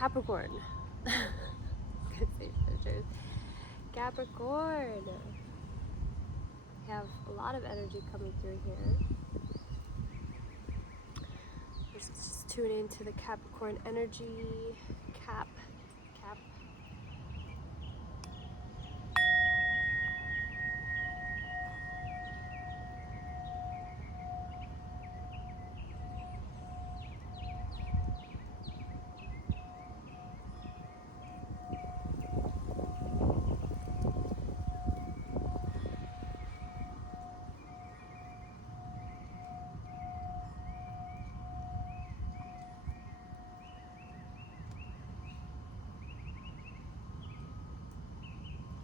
Capricorn. Good sage pictures. Capricorn. We have a lot of energy coming through here. Let's just tune into the Capricorn energy. Cap.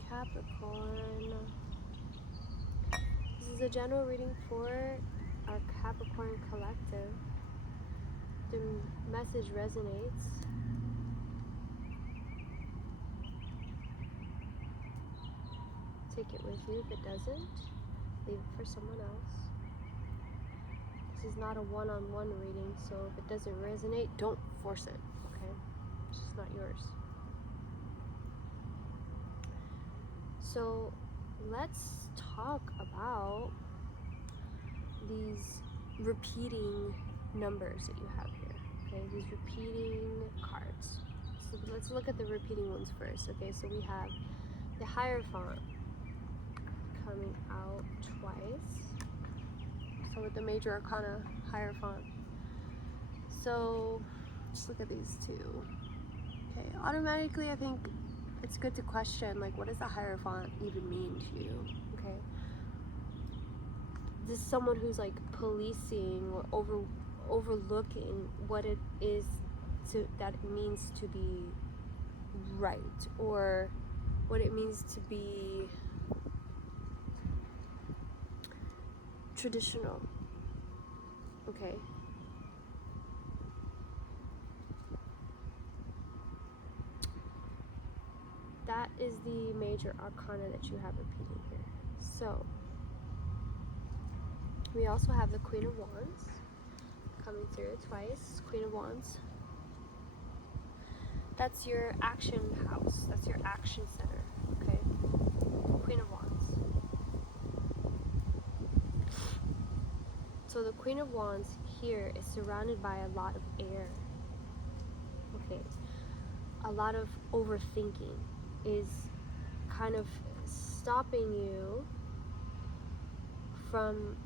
Capricorn. This is a general reading for our Capricorn collective. The message resonates. Take it with you. If it doesn't, leave it for someone else. This is not a one-on-one reading, so if it doesn't resonate, don't force it, okay? It's just not yours. So let's talk about these repeating numbers that you have here, okay? These repeating cards. So let's look at the repeating ones first, okay? So we have the Hierophant coming out twice. So with the Major Arcana Hierophant. So just look at these two. Okay, automatically I think it's good to question, like, what does the Hierophant even mean to you? Okay, this is someone who's like policing or overlooking what it is that it means to be right, or what it means to be traditional. Okay. That is the Major Arcana that you have repeating here. So we also have the Queen of Wands coming through twice. Queen of Wands. That's your action house. That's your action center. Okay. Queen of Wands. So the Queen of Wands here is surrounded by a lot of air. Okay. A lot of overthinking is kind of stopping you from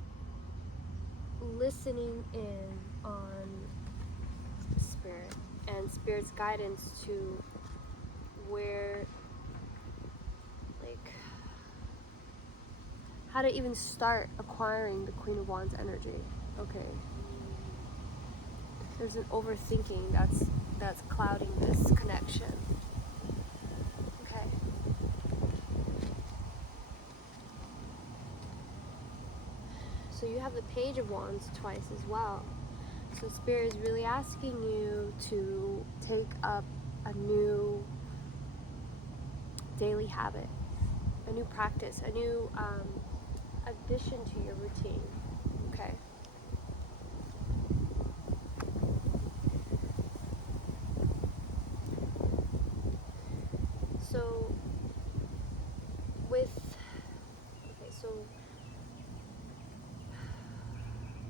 listening in on Spirit and Spirit's guidance to where, like, how to even start acquiring the Queen of Wands energy. Okay. There's an overthinking that's clouding this connection. Okay. So you have the Page of Wands twice as well. So Spirit is really asking you to take up a new daily habit, a new practice, a new addition to your routine. Okay. So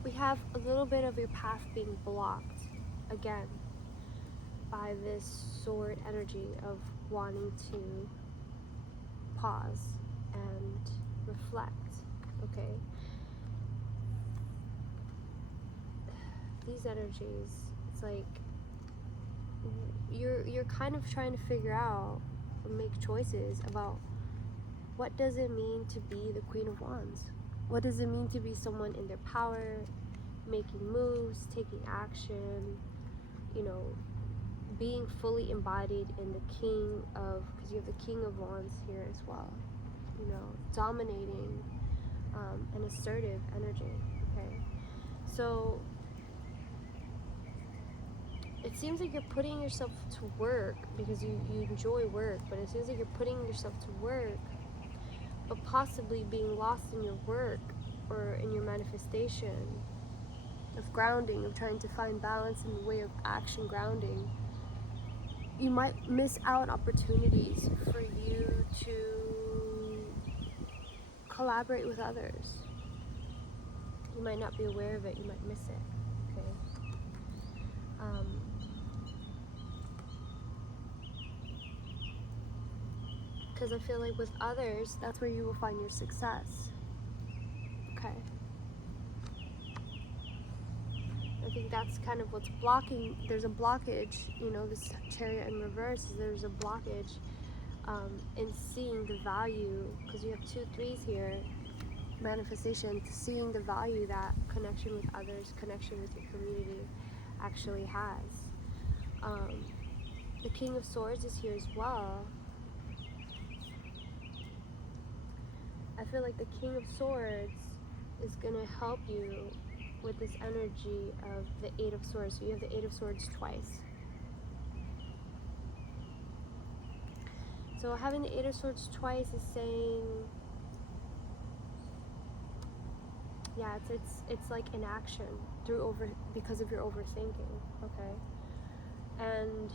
we have a little bit of your path being blocked again by this sword energy of wanting to pause and reflect. Okay. These energies, it's like you're kind of trying to figure out or make choices about what does it mean to be the Queen of Wands? What does it mean to be someone in their power, making moves, taking action, you know, being fully embodied in the King of, because you have the King of Wands here as well, you know, dominating an assertive energy, okay? So it seems like you're putting yourself to work because you enjoy work, but it seems like you're putting yourself to work, but possibly being lost in your work or in your manifestation of grounding, of trying to find balance in the way of action grounding. you might miss out on opportunities for you to collaborate with others. You might not be aware of it, you might miss it, okay? Because I feel like with others, that's where you will find your success, okay? I think that's kind of what's blocking. There's a blockage, you know, this Chariot in reverse, there's a blockage in seeing the value, because you have 2 3s here, manifestation, seeing the value that connection with others, connection with your community actually has. The King of Swords is here as well. I feel like the King of Swords is going to help you with this energy of the 8 of Swords. So you have the 8 of Swords twice. So having the 8 of Swords twice is saying, yeah, it's like inaction because of your overthinking, okay? And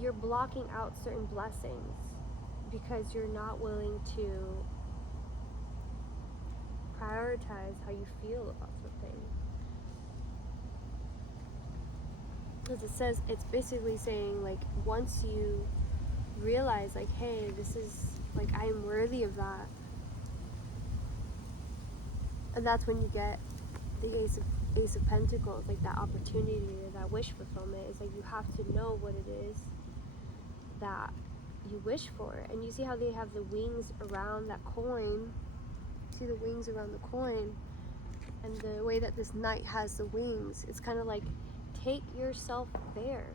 you're blocking out certain blessings because you're not willing to prioritize how you feel about something. Because it says, it's basically saying, like, once you realize, like, hey, this is, like, I am worthy of that, and that's when you get the Ace of Pentacles, like that opportunity or that wish fulfillment. Is like you have to know what it is that you wish for. And you see how they have the wings around that coin? See the wings around the coin? And the way that this knight has the wings, it's kind of like, take yourself there.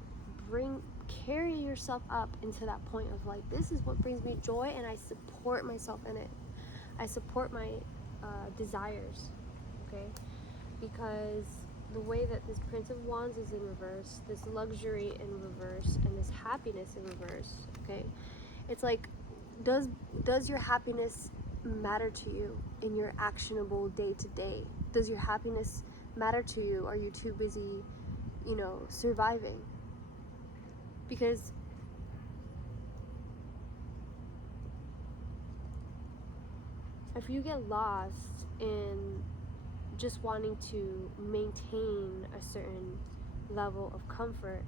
Carry yourself up into that point of like, this is what brings me joy, and I support myself in it. I support my desires, okay? Because the way that this Prince of Wands is in reverse, this luxury in reverse, and this happiness in reverse, okay? It's like, does your happiness matter to you in your actionable day-to-day? Does your happiness matter to you? Are you too busy, you know, surviving? Because if you get lost in just wanting to maintain a certain level of comfort,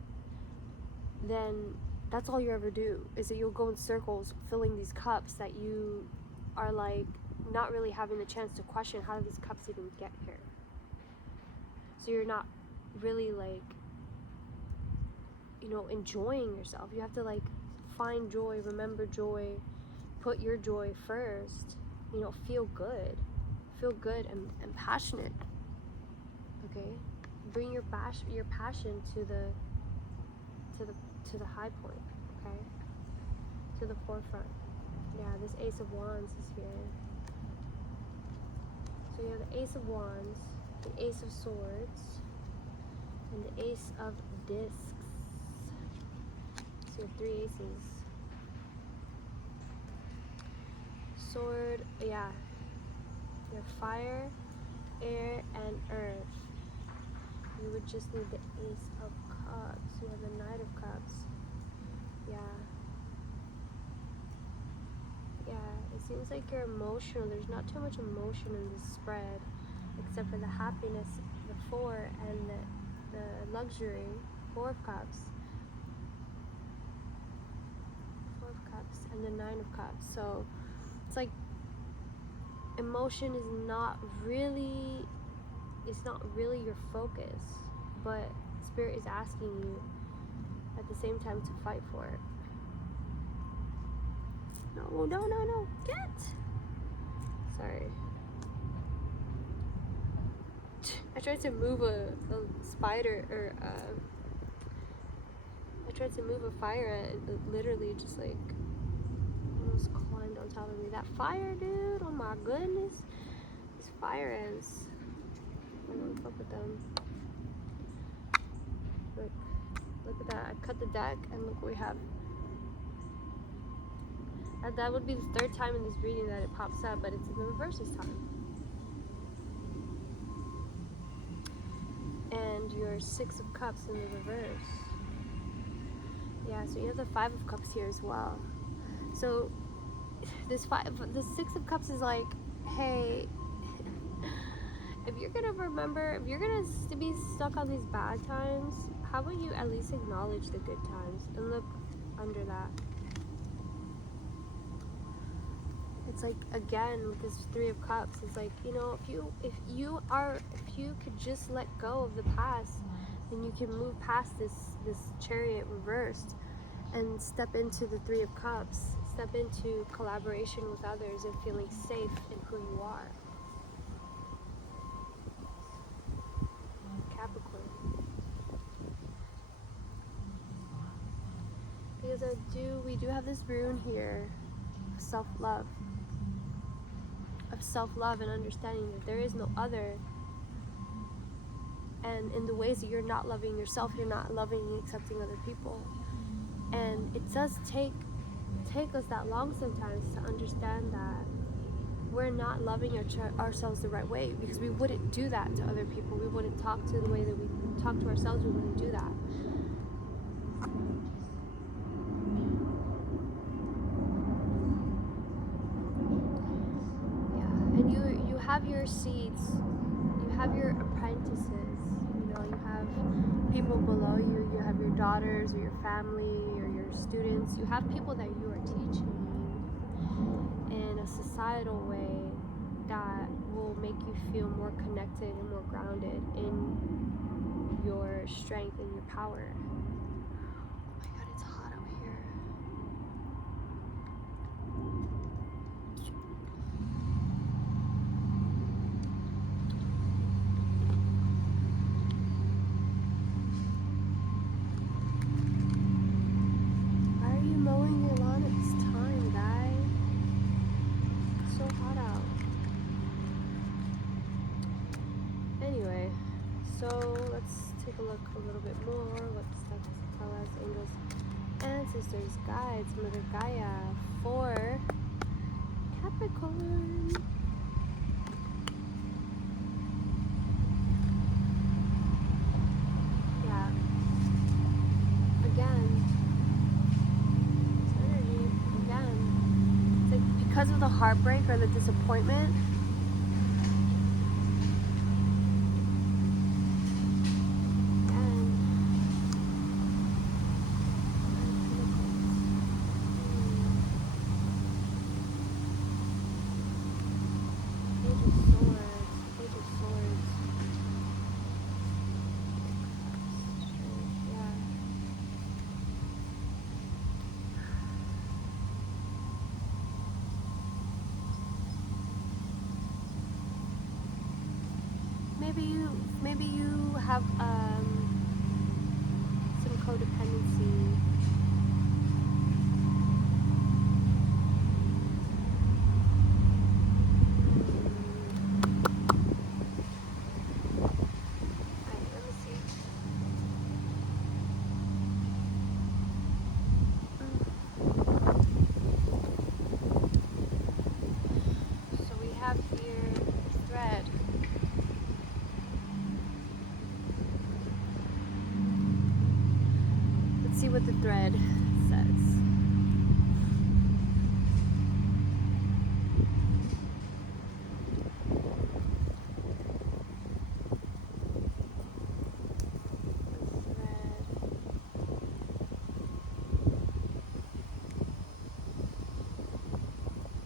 then that's all you ever do, is that you'll go in circles filling these cups that you are like not really having the chance to question, how did these cups even get here? So you're not really like, you know, enjoying yourself. You have to like find joy, remember joy, put your joy first, you know, feel good and passionate, okay? Bring your passion to the high point, okay? To the forefront. Yeah, this Ace of Wands is here. So you have the Ace of Wands, the Ace of Swords, and the Ace of Discs. So you have 3 aces. Sword, yeah. You have fire, air, and earth. You would just need the Ace of Cups. You have the Knight of Cups. Yeah. Yeah, it seems like you're emotional. There's not too much emotion in this spread, except for the happiness, the 4, and the luxury, 4 of Cups. 4 of Cups, and the 9 of Cups. So it's like emotion is not really your focus, but Spirit is asking you at the same time to fight for it. No, get! Sorry. I tried to move a spider, or I tried to move a fire ant, and it literally just like almost climbed on top of me. That fire, dude, oh my goodness. These fire ants. I don't fuck with them. Look at that. I cut the deck and look what we have. That would be the 3rd time in this reading that it pops up, but it's in the reverse this time. And your 6 of Cups in the reverse. Yeah, so you have the Five of Cups here as well. So the Six of Cups is like, hey, if you're gonna remember, if you're gonna be stuck on these bad times, how about you at least acknowledge the good times and look under that. It's like, again, with this Three of Cups, it's like, you know, if you could just let go of the past, then you can move past this Chariot reversed and step into the Three of Cups, step into collaboration with others and feeling safe in who you are. Capricorn. Because we do have this rune here, self-love. Of self-love and understanding that there is no other, and in the ways that you're not loving yourself, you're not loving and accepting other people. And it does take us that long sometimes to understand that we're not loving ourselves the right way, because we wouldn't do that to other people. We wouldn't talk to the way that we talk to ourselves. We wouldn't do that. You have your seeds, you have your apprentices, you know, you have people below you, you have your daughters or your family or your students, you have people that you are teaching in a societal way that will make you feel more connected and more grounded in your strength and your power. Oh my God, it's hot out here. So let's take a look a little bit more. What does that tell us? Angels, ancestors, guides, Mother Gaia for Capricorn. Yeah. Again, this energy, again. It's like because of the heartbreak or the disappointment. Maybe you have some codependency. Let me see. So we have here thread. See what the thread says.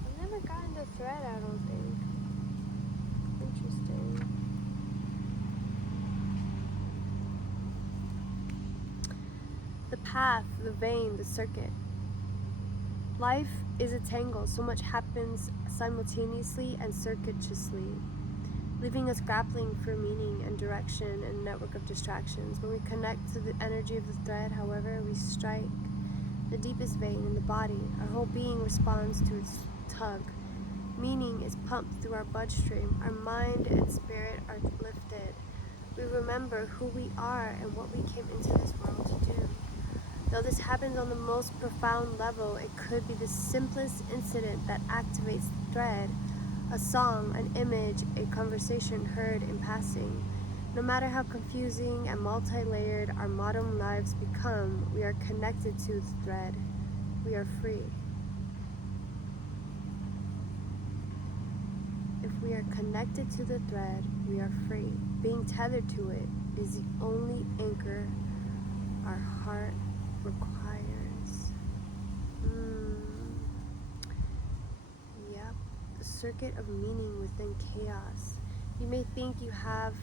I've never gotten the thread, I don't think. Interesting. The path, the vein, the circuit. Life is a tangle. So much happens simultaneously and circuitously, leaving us grappling for meaning and direction and a network of distractions. When we connect to the energy of the thread, however, we strike the deepest vein in the body. Our whole being responds to its tug. Meaning is pumped through our bloodstream. Our mind and spirit are lifted. We remember who we are and what we came into this world to do. Though this happens on the most profound level, it could be the simplest incident that activates the thread. A song, an image, a conversation heard in passing. No matter how confusing and multi-layered our modern lives become, we are connected to the thread. We are free. If we are connected to the thread, we are free. Being tethered to it is the only anchor our heart requires. Yep. The circuit of meaning within chaos. You may think you have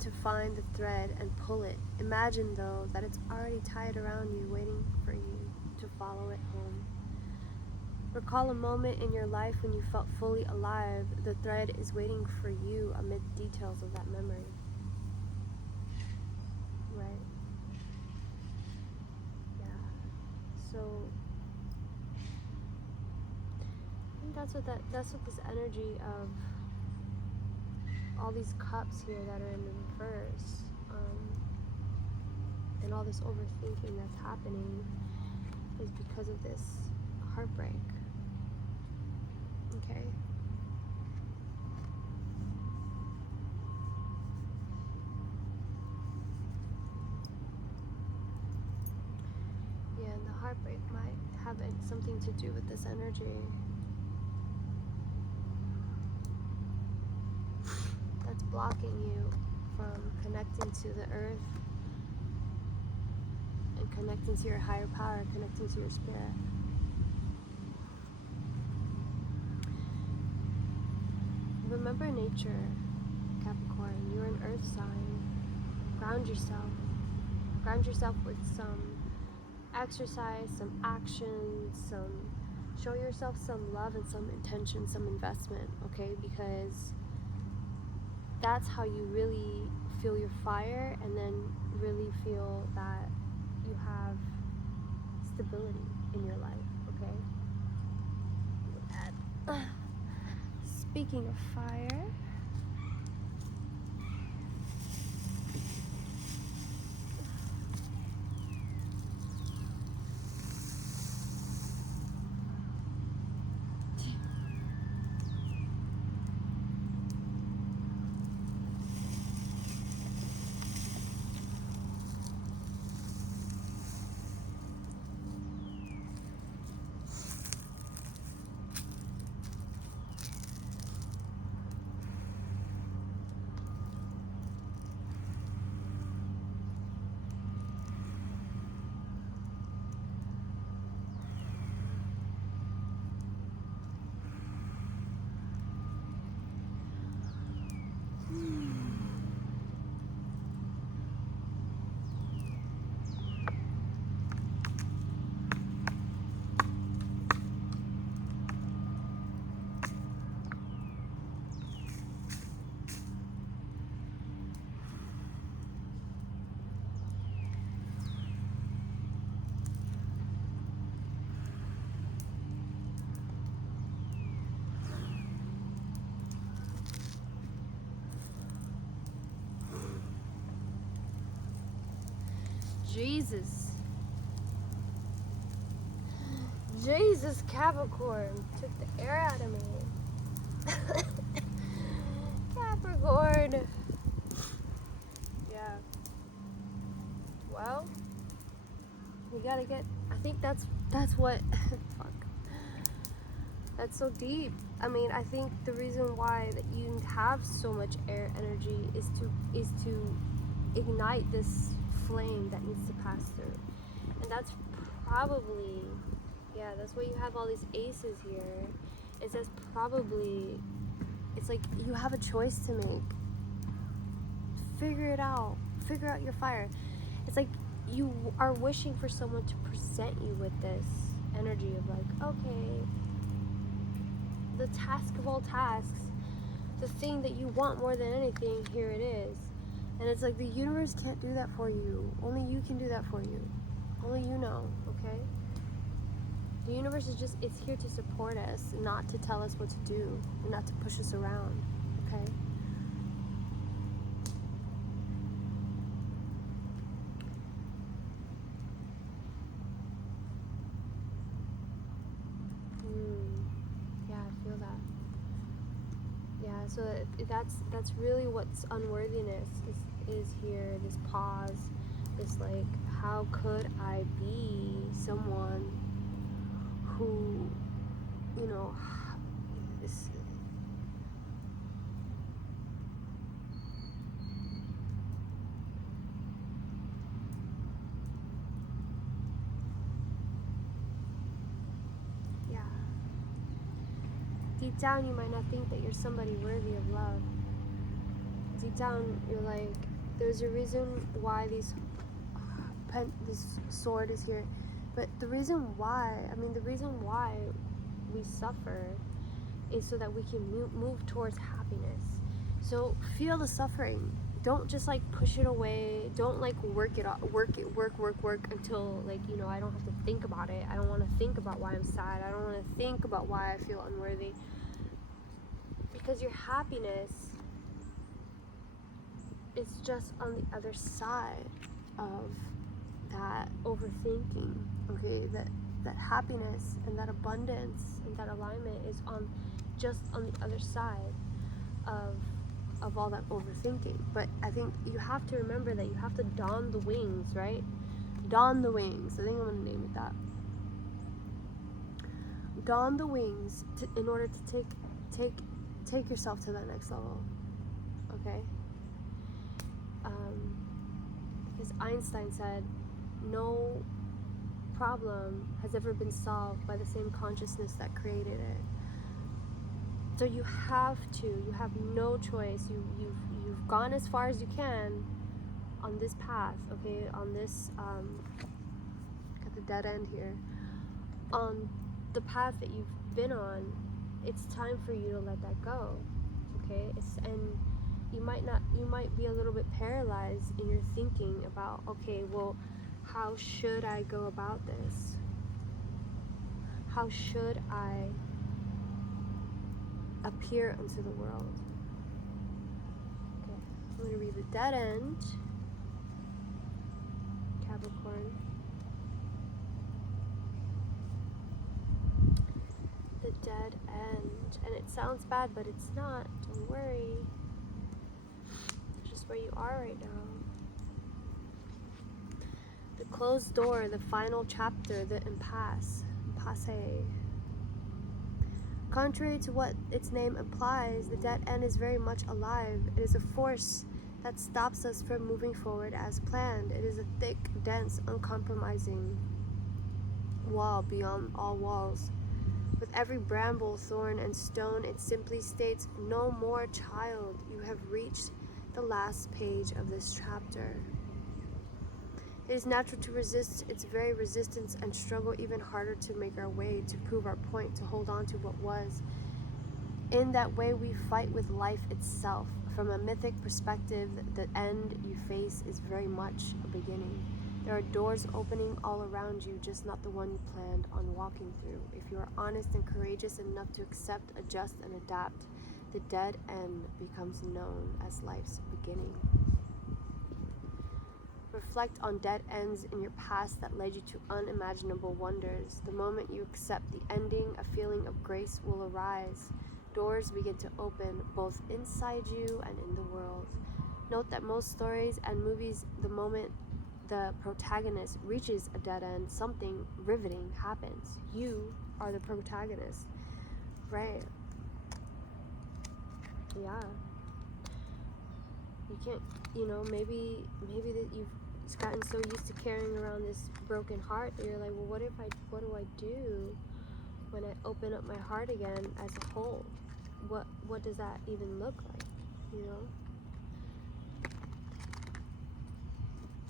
to find the thread and pull it. Imagine, though, that it's already tied around you, waiting for you to follow it home. Recall a moment in your life when you felt fully alive. The thread is waiting for you amid details of that memory. Right? Yeah. So I think that's what this energy of all these cups here that are in reverse, and all this overthinking that's happening is because of this heartbreak. Okay? Yeah, and the heartbreak might have something to do with this energy. That's blocking you from connecting to the earth and connecting to your higher power, connecting to your spirit. Remember nature, Capricorn. You're an earth sign. Ground yourself. Ground yourself with some exercise, some action, show yourself some love and some intention, some investment, okay? Because that's how you really feel your fire, and then really feel that you have stability in your life, okay? Speaking of fire, Jesus, Capricorn took the air out of me. Capricorn. Yeah. Well, you gotta get. I think that's what. Fuck. That's so deep. I mean, I think the reason why that you have so much air energy is to ignite this flame that needs to pass through, and that's probably, yeah, that's why you have all these aces here. It says probably, it's like you have a choice to make. Figure it out. Figure out your fire. It's like you are wishing for someone to present you with this energy of like, okay, the task of all tasks, the thing that you want more than anything, here it is. And it's like the universe can't do that for you. Only you can do that for you. Only you know, okay? The universe is just, it's here to support us, not to tell us what to do, and not to push us around, okay? Yeah, I feel that. Yeah, so that's really what's unworthiness is here. This pause, this like, how could I be someone who, you know, this, yeah. Deep down, you might not think that you're somebody worthy of love. Deep down, you're like, there's a reason why this sword is here. But the reason why we suffer is so that we can move towards happiness. So feel the suffering. Don't just like push it away. Don't like work until like, you know, I don't have to think about it. I don't want to think about why I'm sad. I don't want to think about why I feel unworthy. Because your happiness is just on the other side of that overthinking. Okay, that happiness and that abundance and that alignment is just on the other side of all that overthinking. But I think you have to remember that you have to don the wings, right? Don the wings. I think I'm gonna name it that. Don the wings in order to take yourself to that next level. Okay. Because Einstein said, no problem has ever been solved by the same consciousness that created it. So you have no choice. You've gone as far as you can on this path, okay, on this got the dead end here. On the path that you've been on, it's time for you to let that go. Okay? And you might be a little bit paralyzed in your thinking about, okay, well, how should I go about this? How should I appear unto the world? Okay, I'm going to read the dead end, Capricorn. The dead end. And it sounds bad, but it's not. Don't worry. It's just where you are right now. The closed door, the final chapter, the impasse. Contrary to what its name implies, the dead end is very much alive. It is a force that stops us from moving forward as planned. It is a thick, dense, uncompromising wall beyond all walls. With every bramble, thorn, and stone, it simply states, no more, child. You have reached the last page of this chapter. It is natural to resist its very resistance and struggle even harder to make our way, to prove our point, to hold on to what was. In that way, we fight with life itself. From a mythic perspective, the end you face is very much a beginning. There are doors opening all around you, just not the one you planned on walking through. If you are honest and courageous enough to accept, adjust, and adapt, the dead end becomes known as life's beginning. Reflect on dead ends in your past that led you to unimaginable wonders. The moment you accept the ending, a feeling of grace will arise. Doors begin to open, both inside you and in the world. Note that most stories and movies, the moment the protagonist reaches a dead end, something riveting happens. You are the protagonist, right? Yeah. You can't, maybe that you've gotten so used to carrying around this broken heart that you're like, well, what do I do when I open up my heart again as a whole? What does that even look like,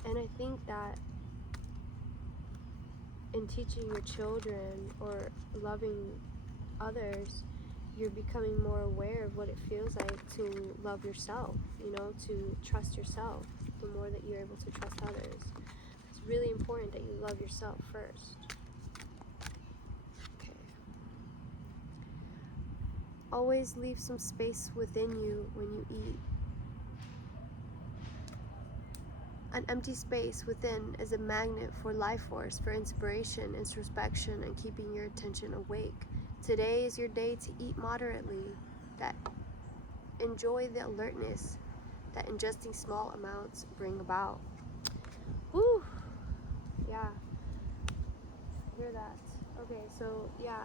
And I think that in teaching your children or loving others, you're becoming more aware of what it feels like to love yourself, to trust yourself. The more that you're able to trust others, it's really important that you love yourself first. Okay. Always leave some space within you when you eat. An empty space within is a magnet for life force, for inspiration, introspection, and keeping your attention awake. Today is your day to eat moderately. That enjoy the alertness that ingesting small amounts bring about. Woo! Yeah. Hear that. Okay, so yeah,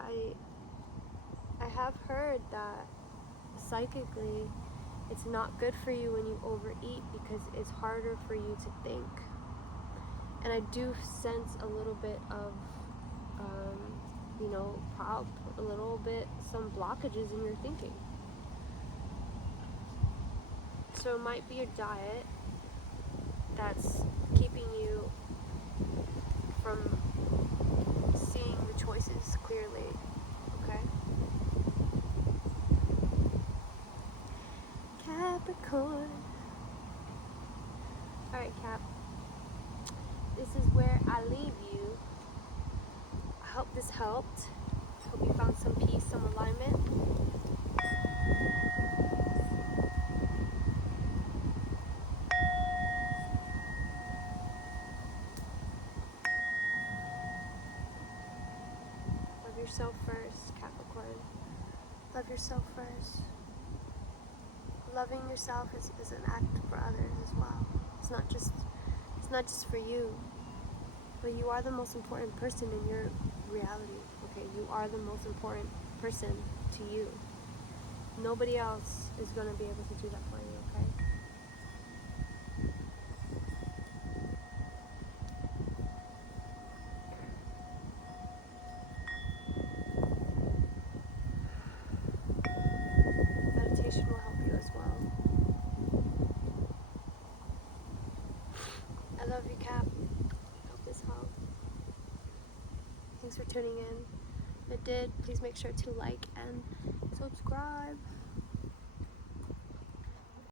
I have heard that psychically it's not good for you when you overeat because it's harder for you to think. And I do sense a little bit of some blockages in your thinking. So it might be your diet that's keeping you from seeing the choices clearly, okay? Capricorn. Alright, Cap. This is where I leave you. I hope this helped. I hope you found some peace, some alignment. Love yourself first, Capricorn. Love yourself first. Loving yourself is an act for others as well. It's not just for you. But you are the most important person in your reality. Okay, you are the most important person to you. Nobody else is going to be able to do that for you, okay? Meditation will help you as well. I love you, Cap. Hope this helped. Thanks for tuning in. If it did, please make sure to like and subscribe.